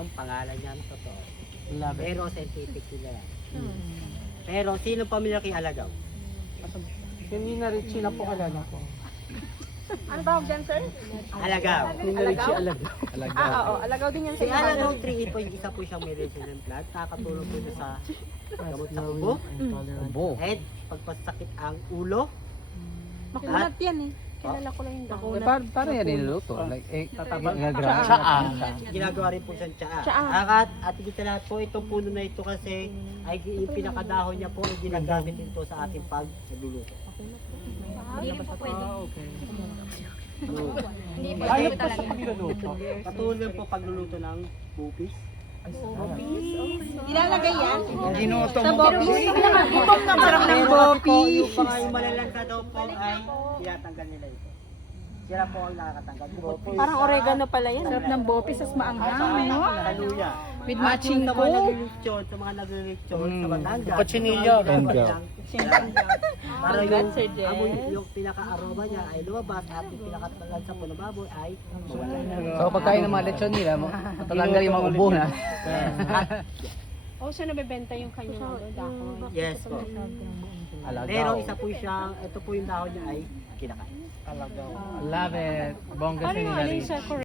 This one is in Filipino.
ang pangalan niya ng totoo. Love it. Pero scientific nila yan. Pero sino pamilya kay Alagaw? Yung Nina Richie na po kalala ko. Ano tawag dyan, sir? Alagaw. Nina Richie Alagaw. Oo. Alagaw din yan sa Si Alagaw 3 po, yung isa po siyang may resident blood. Nakakatulong po ito sa gamot sa ubo. Ubo. Head, pagpasakit ang ulo. Makunat yan eh. Kilala ko lang yung dahon. Paano yan niluluto? Like, Tsaa. Ginagawa rin po siyang tsaa. Tsaa. At higit sa lahat po, itong puno na ito kasi ay yung pinakadahon niya po ay ginagamit ito sa ating pagluluto. Hindi rin po pwede. Okay. Hindi Ano pa sa pagluluto? Katulad po pagluluto ng bupis. Ilalagay yan? Ginuto Sa bopis? Gutom na Sarap ng Yung bopis. mga yung malalanta daw po ay tinatanggal nila ito. Sila po ang nakakatanggal. Parang oregano pala yan. Sarap ng bopis, as maanghang, no? Kaluya. With matching Sa ko. mga naglilitsyon, sa mga naglilitsyon, sa Batangas. Pachinillo. Para Congrats, yung Sir Jess. amoy, yung pinaka-aroma niya ay lumabas at yung pinaka-lansa po ng baboy ay mawala. So pagkain ng mga lechon nila, matanggal yung mga ubo na. Oh, so nabebenta yung kanyang dahon. Yes po. Pero isa po siyang, ito po yung dahon niya ay kinakain. Alagaw. Love it. Bongga Ano yung sinilari. alin sa